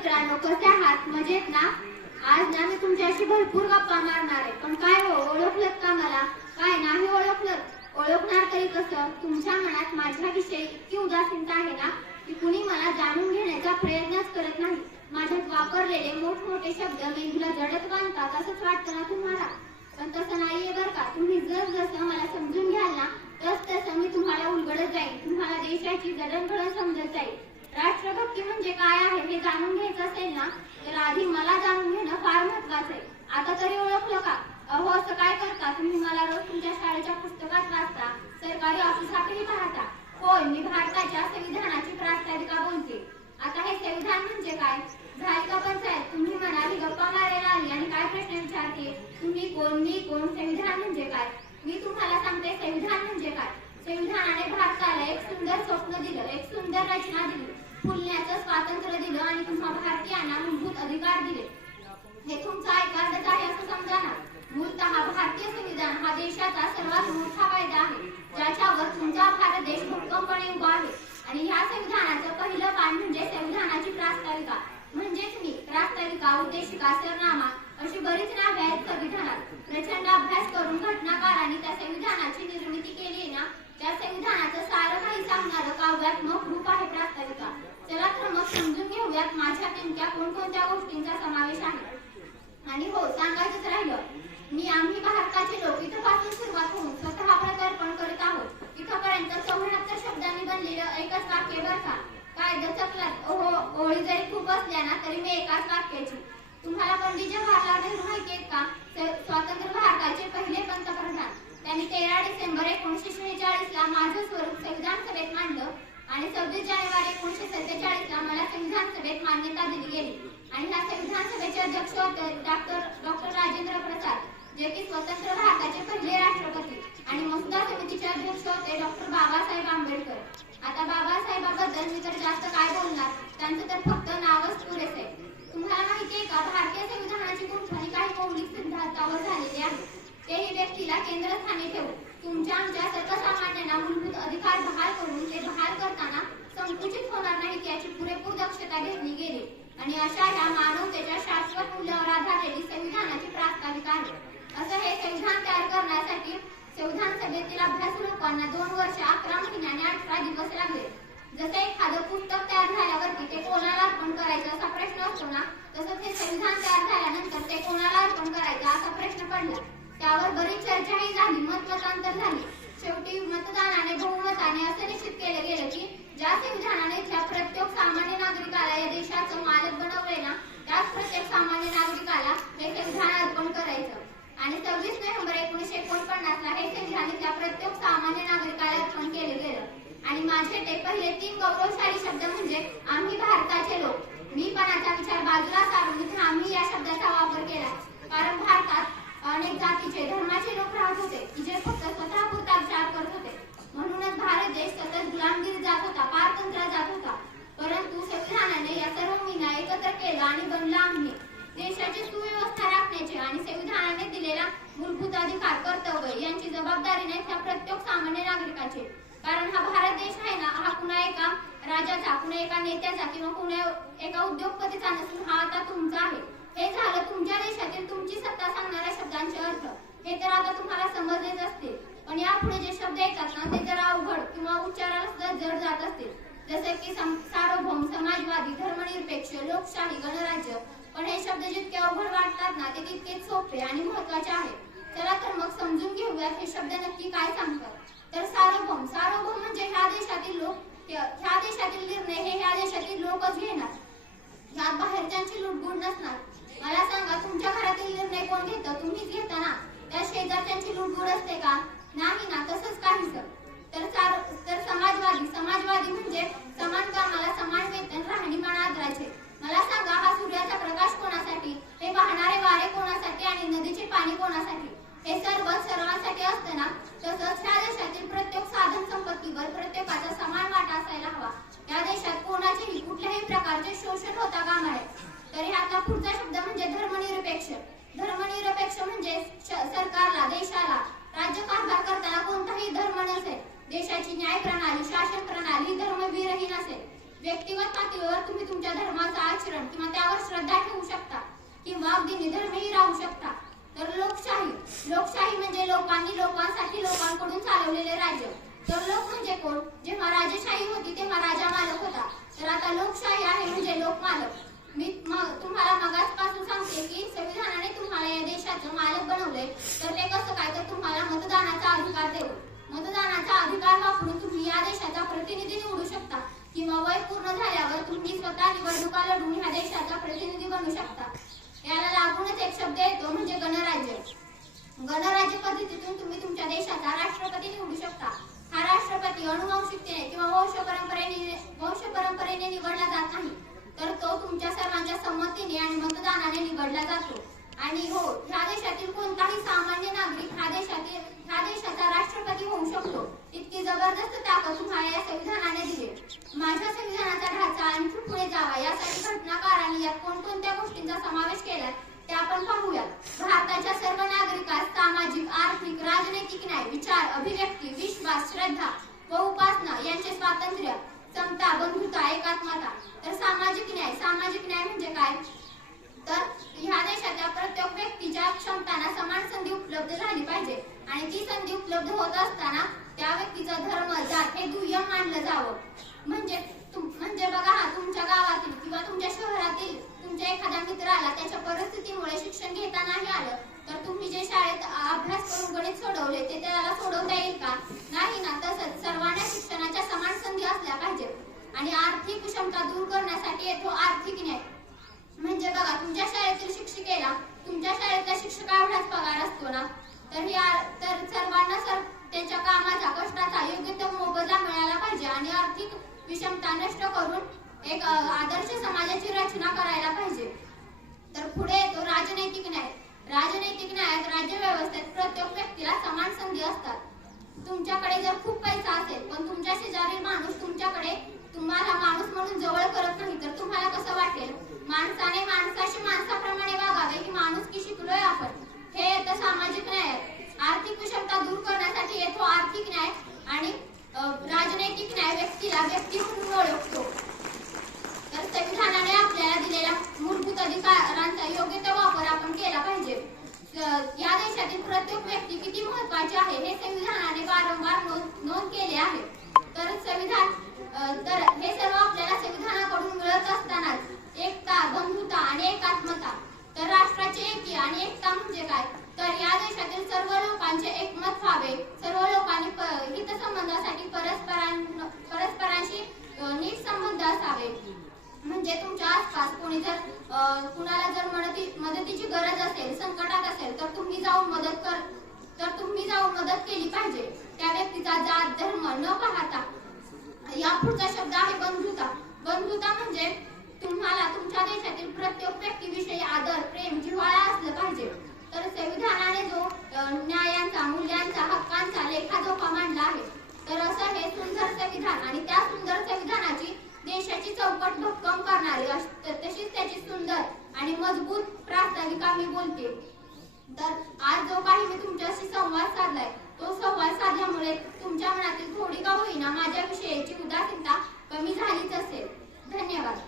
मित्रांनो, कसे आहात? मजेत ना? आज ना मी तुमच्याशी भरपूर गप्पा मारणार आहे, पण काय हो, ओळखलत का मला? काय नाही ओळखलत? ओळखणार तरी कसं? तुमच्या मनात माझ्याविषयी इतकी उदासीनता आहे ना की कुणी मला जाणून घेण्याचा प्रयत्नच करत नाही. माझ्यात वापरलेले मोठमोठे शब्द मेंदूला जडत बांधतात असंच वाटतं ना तुम्हाला? पण तसं नाहीये बरं का. तुम्ही जसं मला समजून घ्याल ना तसं मी तुम्हाला उलगडत जाईल. तुम्हाला देशाची जडणघडण समजत जाईल. राष्ट्रभक्ती म्हणजे काय आहे हे जाणून घ्यायचं असेल ना तर आधी मला जाणून घेणं फार महत्वाचं आहे. आता तरी ओळखलं का? अहो, असं काय करता तुम्ही? मला रोज तुमच्या शाळेच्या पुस्तकात वाचता, सरकारी ऑफिसातही पाहता. होय, मी भारताच्या संविधानाची प्रास्ताविका बोलते. आता हे संविधान म्हणजे काय? झाली का पंचायत? तुम्ही म्हणाली गप्पा मारायला आली आणि काय प्रश्न विचारते? तुम्ही कोण, मी कोण, संविधान म्हणजे काय? मी तुम्हाला सांगते संविधान म्हणजे काय. संविधानाने भारताला एक सुंदर स्वप्न दिलं, एक सुंदर रचना दिली, फुलण्याचं स्वातंत्र्य दिलं आणि तुम्हा भारतीयांना मूलभूत अधिकार दिले. हे तुमचं ऐकायचं आहे असं समजा ना. मूलतः भारतीय संविधान हा देशाचा सर्वात मोठा कायदा आहे, ज्याच्यावर तुमचा भारत देश भक्कमपणे उभा आहे. आणि ह्या संविधानाचं पहिलं पान म्हणजे संविधानाची प्रास्ताविका, म्हणजेच मी. प्रास्ताविका, उद्देशिका, सरनामा अशी बरीच नावे आहेत संविधानात. प्रचंड अभ्यास करून घटनाकारांनी त्या संविधानाची निर्मिती केली ना, त्या संविधानाचं सारं काही सांगणारं काव्यात्मक रूप आहे प्रास्ताविका. चला तर मग समजून घेऊयात माझ्या नेमक्या कोणकोणत्या गोष्टींचा समावेश आहे. आणि हो, सांगायचंच राहिलं, आम्ही भारताचे लोक इथपासून सुरुवात होऊन स्वतः प्रत्यर्पण करत आहोत. इथपर्यंत 74 शब्दांनी बनलेलं एकच वाक्य बरं का. काय दचकलात? ओहो, ओळी जरी खूप असल्या ना तरी मी एकाच वाक्याची. तुम्हाला पंडित जवाहरलाल नेहरू माहिती आहेत का? स्वतंत्र भारताचे पहिले पंतप्रधान. त्यांनी 13 डिसेंबर 1946 ला माझं स्वरूप संविधान सभेत मांडलं आणि 26 जानेवारी 1947 ला मला संविधान सभेत मान्यता दिली गेली. आणि ह्या संविधान सभेचे अध्यक्ष होते डॉक्टर राजेंद्र प्रसाद, जे की स्वतंत्र भारताचे पहिले राष्ट्रपती. आणि मसुदा समितीचे अध्यक्ष होते डॉक्टर बाबासाहेब आंबेडकर. आता बाबासाहेबांबद्दल मी तर जास्त काय बोलणार, त्यांचं तर फक्त नावच पुरेस आहे. तुम्हाला माहिती आहे का, भारतीय संविधानाची गुंफणी काही मौलिक सिद्धांतावर झालेली आहे. तेही व्यक्तीला केंद्रस्थानी ठेवून तुमच्या आमच्या सर्वसामान्यांना मूलभूत अधिकार बहाल करून ते बहाल करताना संकुचित होणार नाहीत याची पुरेपूर दक्षता घेतली गेली. आणि अशा ह्या मानवतेच्या शाश्वत मूल्यावर आधारलेली संविधानाची प्रास्ताविका आहे. असं हे संविधान तयार करण्यासाठी संविधान सभेतील अभ्यासू लोकांना 2 वर्ष 11 महिने आणि 18 दिवस लागले. जसं एखादं पुस्तक तयार झाल्यावरती ते कोणाला अर्पण करायचं असा प्रश्न असतो ना, तसंच हे संविधान तयार झाल्यानंतर ते कोणाला अर्पण करायचं असा प्रश्न पडला. त्यावर बरीच चर्चाही झाली, मतमतांतर झाली. शेवटी मतदानाने, बहुमताने असं निश्चित केलं गेलं की ज्या संविधानाने इथल्या प्रत्येक सामान्य नागरिकाला या देशाचं मालक बनवले ना, त्याच प्रत्येक सामान्य नागरिकाला हे संविधान अर्पण करायचं. आणि 26 नोव्हेंबर 1949 ला हे संविधान इथल्या प्रत्येक सामान्य नागरिकाला अर्पण केले गेलं. आणि माझे ते पहिले 3 गौरवशाली शब्द म्हणजे आम्ही भारताचे लोक. मीपणाचा विचार बाजूला सारून इथे आम्ही या शब्दाचा वापर केला. कारण भारतात अनेक जातीचे, धर्माचे लोक राहत होते की जे फक्त स्वतःपुरता विचार करत होते. म्हणूनच भारत देश सतत गुलामगिरी जात होता, पारतंत्र्यात जात होता. परंतु संविधानाने या सर्व मीना एकत्र केलं आणि बनला आम्ही. देशाची सुव्यवस्था राखण्याचे आणि संविधानाने दिलेला मूलभूत अधिकार, कर्तव्य यांची जबाबदारी नाही त्या प्रत्येक सामान्य नागरिकाची. कारण हा भारत देश आहे ना, हा कुणा एका राजाचा, कुणा एका नेत्याचा किंवा कुणा एका उद्योगपतीचा नसून हा आता तुमचा आहे. हे झालं तुमच्या देशातील तुमची सत्ता सांगणाऱ्या शब्दांचे अर्थ. हे तर आता तुम्हाला समजलेच असतील. पण यापुढे जे शब्द येतात ना ते जरा अवघड किंवा उच्चाराला सुद्धा जड जात असतील. जसे की सार्वभौम, समाजवादी, धर्मनिरपेक्ष, लोकशाही, गणराज्य. पण हे शब्द जितके अवघड वाटतात ना ते तितकेच सोपे आणि महत्वाचे आहेत. चला तर मग समजून घेऊयात हे शब्द नक्की काय सांगतात. तर सार्वभौम म्हणजे ह्या देशातील लोक, ह्या देशातील निर्णय हे ह्या देशातील लोकच घेणार. ह्यात बाहेरच्यांची लुटबुट नसणार. मला सांगा, तुमच्या घरातील निर्णय कोण घेतं? तुम्हीच घेता ना. त्या शेजारच्यांची लुटबुट असते का? नाही ना. तसंच काहीच. तर समाजवादी म्हणजे समान कामाला समान वेतन, राहणीमान आदराचे. मला सांगा, हा सूर्याचा प्रकाश कोणासाठी, हे वाहणारे वारे कोणासाठी आणि नदीचे पाणी कोणासाठी? हे सर्वांसाठी असतं ना. तसंच ह्या देशातील प्रत्येक साधन संपत्तीवर प्रत्येकाचा समान वाटा असायला हवा. या देशात कोणाचेही कुठल्याही प्रकारचे शोषण होता कामा नये. तर ह्यातला पुढचा शब्द म्हणजे धर्मनिरपेक्ष. धर्मनिरपेक्ष म्हणजे सरकारला, देशाला राज्यकारभार करताना कोणताही धर्म नसेल. देशाची न्याय प्रणाली, शासन प्रणाली धर्मविरहीन असेल. व्यक्तिगत पातळीवर तुम्ही तुमच्या धर्माचं आचरण किंवा किंवा अगदी निधर्मीही राहू शकता. तर लोकशाही म्हणजे लोकांनी लोकांसाठी लोकांकडून चालवलेले राज्य. तर लोक म्हणजे कोण? जेव्हा राजेशाही होती तेव्हा राजा मालक होता. तर आता लोकशाही आहे म्हणजे लोक मालक. मी तुम्हाला मगाचपासून सांगते की संविधानाने तुम्हाला या देशाचं मालक बनवलंय. तर ते कसं काय? तर तुम्हाला मतदानाचा अधिकार देऊ. मतदानाचा अधिकार वापरून तुम्ही या देशाचा प्रतिनिधी निवडू शकता किंवा वय पूर्ण झाल्यावर तुम्ही स्वतः निवडणुका लढवून ह्या देशाचा प्रतिनिधी बनू शकता. याला लागूनच एक शब्द येतो म्हणजे गणराज्य. गणराज्य पद्धतीतून तुम्ही तुमच्या देशाचा राष्ट्रपती निवडू शकता. हा राष्ट्रपती अनुवंशिकतेने किंवा वंश परंपरेने निवडला जात नाही, तर तो तुमच्या सर्वांच्या संमतीने आणि मतदानाने निवडला जातो. आणि हो, ह्या देशातील कोणताही सामान्य नागरिक ह्या देशाचा राष्ट्रपती होऊ शकतो. इतकी जबरदस्त ताकद तुम्हाला या संविधानाने दिली. माझ्या संविधानाचा ढाचा आणखी पुढे जावा यासाठी घटनाकारांनी यात कोणकोणत्या गोष्टींचा समावेश केला ते आपण पाहूया. भारताच्या सर्व नागरिकास सामाजिक, आर्थिक, राजनैतिक न्याय, विचार, अभिव्यक्ती, विश्वास, श्रद्धा व उपासना यांचे स्वातंत्र्य, समता, बंधुता, एकात्मता. तर सामाजिक न्याय म्हणजे काय? तर ह्या देशाच्या प्रत्येक व्यक्तीच्या क्षमतांना समान संधी उपलब्ध झाली पाहिजे आणि ती संधी उपलब्ध होत असताना त्या व्यक्तीचा धर्म, जात हे दुय्यम मानलं जावं. म्हणजे बघा, हा तुमच्या गावातील किंवा तुमच्या शहरातील तुमच्या एखाद्या मित्राला त्याच्या परिस्थितीमुळे शिक्षण घेता नाही आलं, तर तुम्ही जे शाळेत अभ्यास करून गणित सोडवले ते त्याला सोडवता येईल का? नाही ना. तसंच सर्वांना शिक्षणाच्या समान संधी असल्या पाहिजेत आणि आर्थिक विषमता दूर करण्यासाठी येतो आर्थिक न्याय. म्हणजे बघा, तुमच्या शाळेतील शिक्षिकेला तुमच्या शाळेतल्या शिक्षकाएवढाच पगार असतो ना, तर सर्वांना त्यांच्या कामाचा, कष्टाचा योग्य तो मोबदला मिळाला पाहिजे आणि आर्थिक विषमता नष्ट करून एक आदर्श समाजाची रचना करायला पाहिजे. तर पुढे येतो राजनैतिक न्याय. राजनैतिक न्यायात राज्यव्यवस्थेत प्रत्येक व्यक्तीला समान संधी असतात. तुमच्याकडे जर खूप पैसा असेल पण तुमच्या शेजारील माणूस तुम्हाला माणूस म्हणून जवळ करत नाही, तर तुम्हाला कसं वाटेल? माणसाने माणसाशी माणसाप्रमाणे वागावे ही माणुसकी शिकलोय आपण. हे येतं सामाजिक न्यायात. आर्थिक विषमता दूर करण्यासाठी येतो आर्थिक न्याय आणि राजनैतिक न्याय व्यक्तीला व्यक्ती म्हणून ओळखतो. तर संविधानाने आपल्याला दिलेल्या मूलभूत अधिकारांचा योग्य तो वापर आपण केला पाहिजे. या देशातील प्रत्येक व्यक्ती किती महत्त्वाची आहे हे संविधानाने वारंवार नोंद केले आहे. तर हे सर्व आपल्याला संविधानाकडून मिळत असतानाच एकता, बंधुता आणि एकात्मता. तर राष्ट्राची एकी आणि एकता म्हणजे काय? तर या देशातील सर्व लोकांचे एकमत व्हावे. सर्व लोकांनी हितसंबंधासाठी परस्परांशी नीट संबंध असावे. म्हणजे तुमच्या आसपास कुणाला जर मदतीची गरज असेल, संकटात असेल, तर तुम्ही जाऊन मदत केली पाहिजे. त्या व्यक्तीचा जात, धर्म न पाहता. या पुढचा शब्द आहे बंधुता. बंधुता म्हणजे तुम्हाला तुमच्या देशातील प्रत्येक व्यक्तीविषयी आदर, प्रेम, जिव्हाळा असलं पाहिजे. तर संविधानाने जो न्यायांचा, मूल्यांचा, हक्कांचा लेखाजोखा मांडला आहे, तर असं हे सुंदर संविधान आणि त्या सुंदर संविधानाची देशाची चौकट भक्कम करणारी तशीच त्याची सुंदर आणि मजबूत प्रास्ताविका मी बोलते. तर आज जो काही मी तुमच्याशी संवाद साधलाय, तो संवाद साधल्यामुळे तुमच्या मनातील थोडी का होईना माझ्याविषयीची उदासीनता कमी झालीच असेल. धन्यवाद.